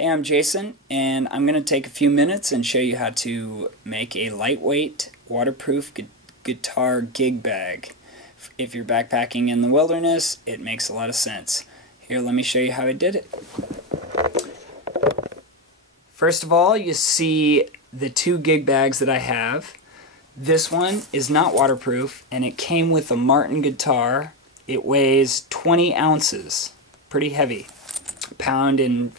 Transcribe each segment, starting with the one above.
Hey, I'm Jason, and I'm going to take a few minutes and show you how to make a lightweight, waterproof guitar gig bag. If you're backpacking in the wilderness, it makes a lot of sense. Here, let me show you how I did it. First of all, you see the two gig bags that I have. This one is not waterproof, and it came with a Martin guitar. It weighs 20 ounces, pretty heavy, pound and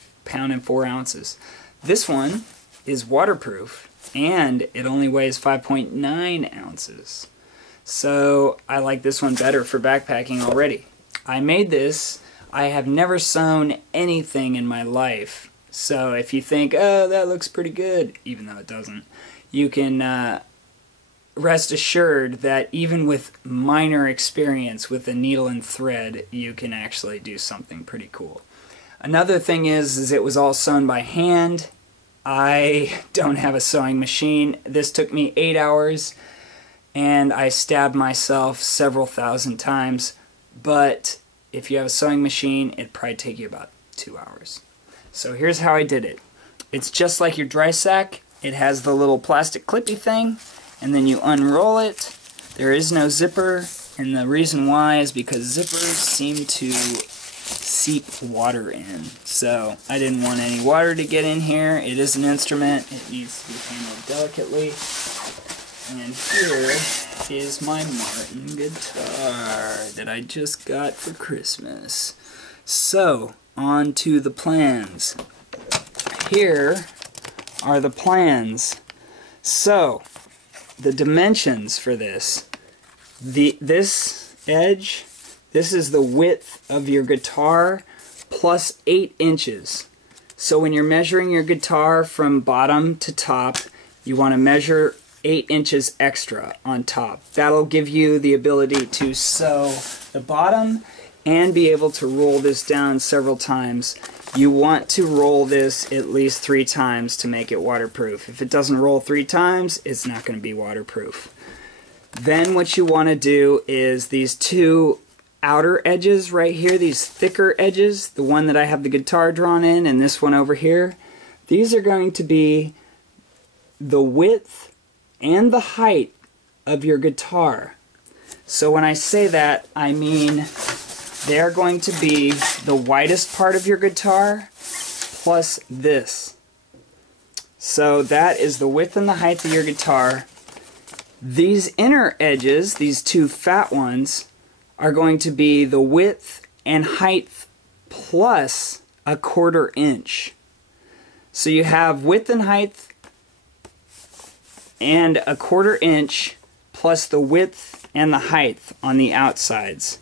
4 ounces. This one is waterproof, and it only weighs 5.9 ounces. So I like this one better for backpacking already. I made this. I have never sewn anything in my life. So if you think, oh, that looks pretty good, even though it doesn't, you can rest assured that even with minor experience with a needle and thread, you can actually do something pretty cool. Another thing is it was all sewn by hand. I don't have a sewing machine. This took me 8 hours, and I stabbed myself several thousand times. But if you have a sewing machine, it'd probably take you about 2 hours. So here's how I did it. It's just like your dry sack. It has the little plastic clippy thing, and then you unroll it. There is no zipper, and the reason why is because zippers seem to seep water in. So I didn't want any water to get in here. It is an instrument. It needs to be handled delicately. And here is my Martin guitar that I just got for Christmas. So, on to the plans. Here are the plans. So, the dimensions for this. This edge, this is the width of your guitar plus 8 inches. So when you're measuring your guitar from bottom to top, you want to measure 8 inches extra on top. That'll give you the ability to sew the bottom and be able to roll this down several times. You want to roll this at least 3 times to make it waterproof. If it doesn't roll 3 times, it's not going to be waterproof. Then what you want to do is these two outer edges right here, these thicker edges, the one that I have the guitar drawn in and this one over here, these are going to be the width and the height of your guitar. So when I say that, I mean they're going to be the widest part of your guitar plus this. So that is the width and the height of your guitar. These inner edges, these two fat ones, are going to be the width and height plus a 1/4 inch. So you have width and height and a 1/4 inch plus the width and the height on the outsides.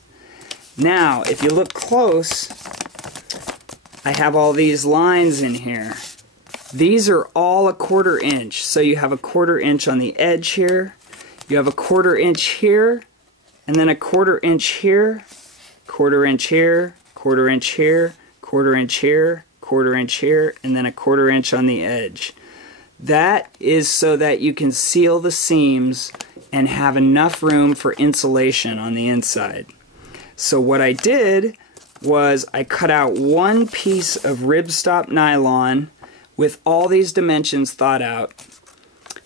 Now, if you look close, I have all these lines in here. These are all a 1/4 inch. So you have a 1/4 inch on the edge here. You have a 1/4 inch here, and then a 1/4 inch here, 1/4 inch here, 1/4 inch here, 1/4 inch here, 1/4 inch here, and then a 1/4 inch on the edge. That is so that you can seal the seams and have enough room for insulation on the inside. So what I did was I cut out one piece of ribstop nylon with all these dimensions thought out.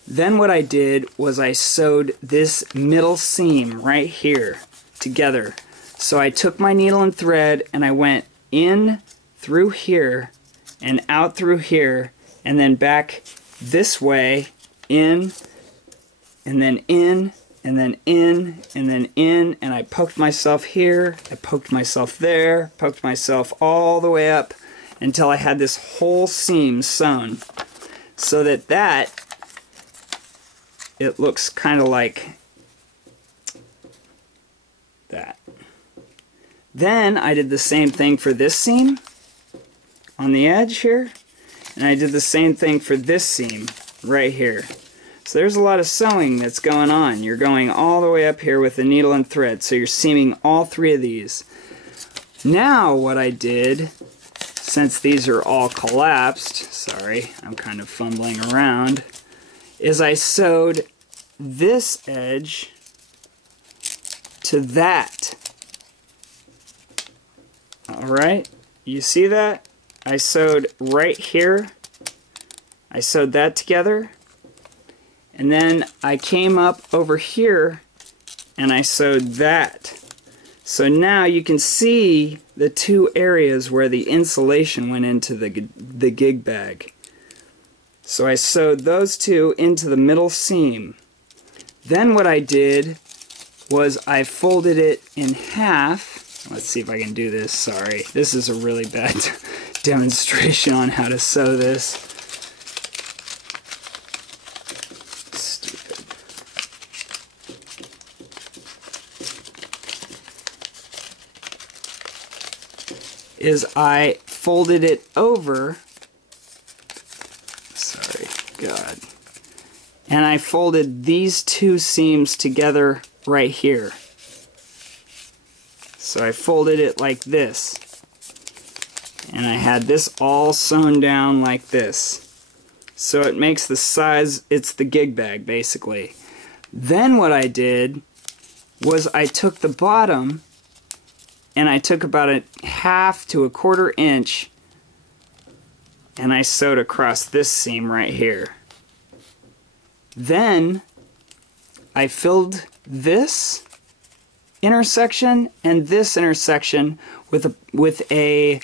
Then what I did was I sewed this middle seam right here together. So I took my needle and thread and I went in through here and out through here and then back this way, in, and then in, and then in, and then in, and I poked myself here, I poked myself there, poked myself all the way up until I had this whole seam sewn. So that it looks kind of like that. Then I did the same thing for this seam on the edge here, and I did the same thing for this seam right here. So there's a lot of sewing that's going on. You're going all the way up here with the needle and thread, so you're seaming all 3 of these. Now what I did, since these are all collapsed, sorry, I'm kind of fumbling around, is I sewed this edge to that. Alright, you see that? I sewed right here. I sewed that together. And then I came up over here and I sewed that. So now you can see the two areas where the insulation went into the gig bag. So I sewed those two into the middle seam. Then what I did was I folded it in half. Let's see if I can do this. Sorry, this is a really bad demonstration on how to sew this. Stupid. Is I folded it over. Sorry, God. And I folded these two seams together right here. So I folded it like this. And I had this all sewn down like this. So it makes the size, it's the gig bag basically. Then what I did was I took the bottom and I took about a half to a quarter inch and I sewed across this seam right here. Then I filled this intersection and this intersection with a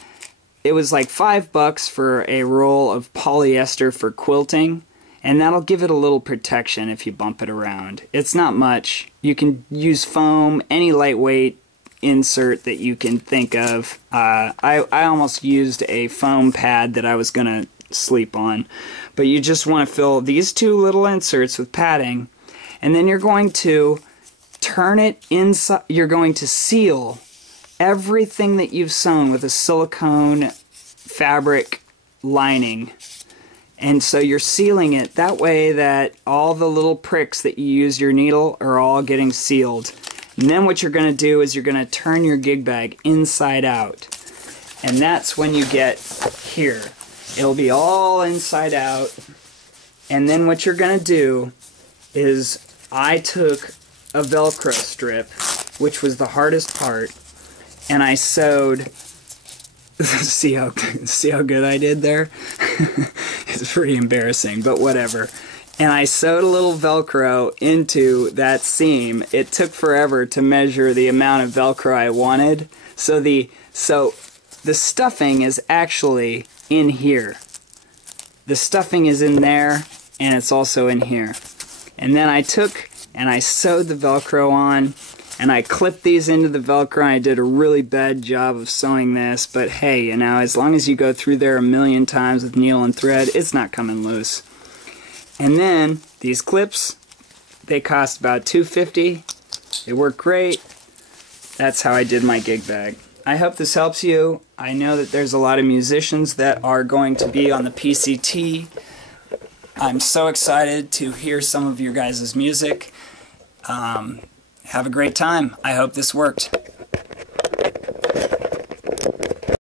it was like $5 for a roll of polyester for quilting, and that'll give it a little protection if you bump it around. It's not much. You can use foam, any lightweight insert that you can think of. I almost used a foam pad that I was gonna sleep on, but you just want to fill these two little inserts with padding, and then you're going to turn it inside. You're going to seal everything that you've sewn with a silicone fabric lining, and so you're sealing it that way that all the little pricks that you use your needle are all getting sealed. And then what you're going to do is you're going to turn your gig bag inside out, and that's when you get here. It'll be all inside out, and then what you're going to do is I took a Velcro strip, which was the hardest part, and I sewed. see how good I did there? It's pretty embarrassing, but whatever. And I sewed a little Velcro into that seam. It took forever to measure the amount of Velcro I wanted. So the stuffing is actually in here. The stuffing is in there, and it's also in here. And then I took and I sewed the Velcro on, and I clipped these into the Velcro. I did a really bad job of sewing this, but hey, you know, as long as you go through there a million times with needle and thread, it's not coming loose. And then these clips, they cost about $2.50. They work great. That's how I did my gig bag. I hope this helps you. I know that there's a lot of musicians that are going to be on the PCT. I'm so excited to hear some of your guys' music. Have a great time. I hope this worked.